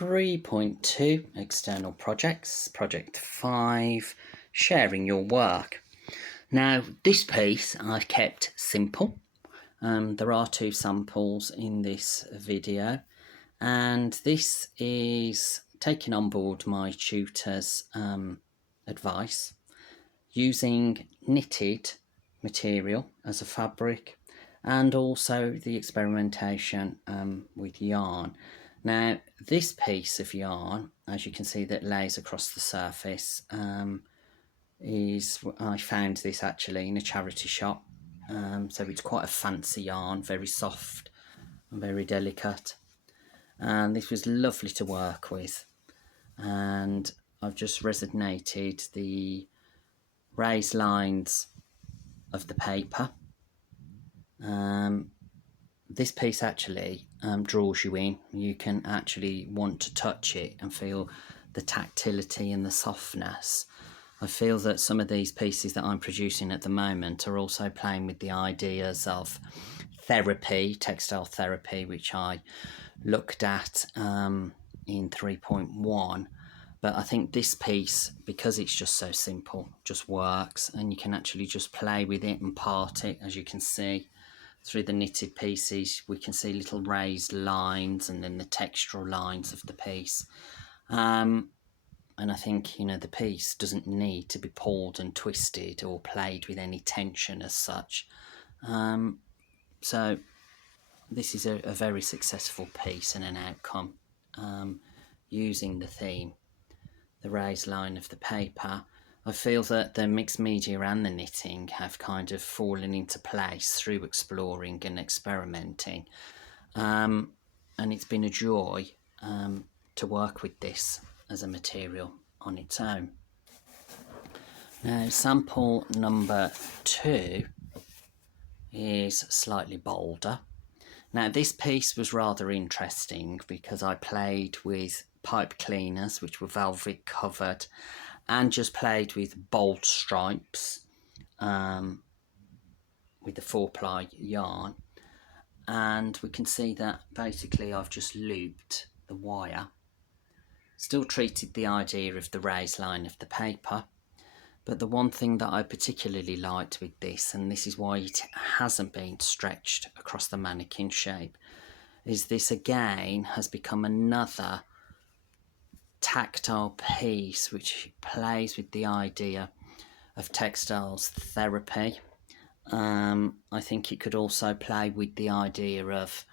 3.2 External Projects, Project 5, Sharing Your Work. Now, this piece I've kept simple. There are 2 samples in this video, and this is taking on board my tutor's advice, using knitted material as a fabric, and also the experimentation with yarn. Now, this piece of yarn, as you can see, that lays across the surface, I found this actually in a charity shop. So it's quite a fancy yarn, very soft and very delicate. And this was lovely to work with. And I've just resonated the raised lines of the paper. This piece actually draws you in. You can actually want to touch it and feel the tactility and the softness. I feel that some of these pieces that I'm producing at the moment are also playing with the ideas of therapy, textile therapy, which I looked at in 3.1. But I think this piece, because it's just so simple, just works, and you can actually just play with it and part it. As you can see through the knitted pieces, we can see little raised lines and then the textural lines of the piece. And I think, the piece doesn't need to be pulled and twisted or played with any tension as such. So this is a very successful piece and an outcome, using the theme, the raised line of the paper. I feel that the mixed media and the knitting have kind of fallen into place through exploring and experimenting. And it's been a joy to work with this as a material on its own. Now, sample number 2 is slightly bolder. Now, this piece was rather interesting because I played with pipe cleaners, which were velvet covered, and just played with bold stripes with the 4-ply yarn. And we can see that basically I've just looped the wire. Still treated the idea of the raised line of the paper, but the one thing that I particularly liked with this, and this is why it hasn't been stretched across the mannequin shape, is this again has become another tactile piece which plays with the idea of textiles therapy. I think it could also play with the idea of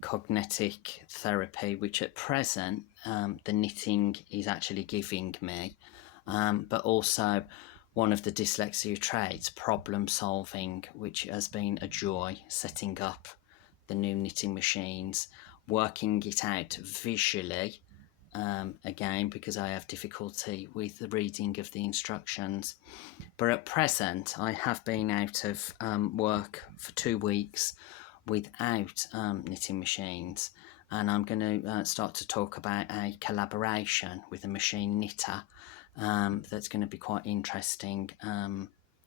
cognitive therapy, which at present the knitting is actually giving me, but also one of the dyslexia traits, problem solving, which has been a joy, setting up the new knitting machines, working it out visually, again because I have difficulty with the reading of the instructions. But at present I have been out of work for 2 weeks without knitting machines, and I'm going to start to talk about a collaboration with a machine knitter that's going to be quite interesting.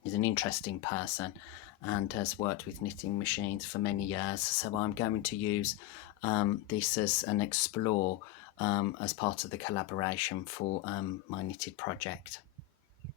He's an interesting person and has worked with knitting machines for many years, so I'm going to use this as an explore as part of the collaboration for my knitted project.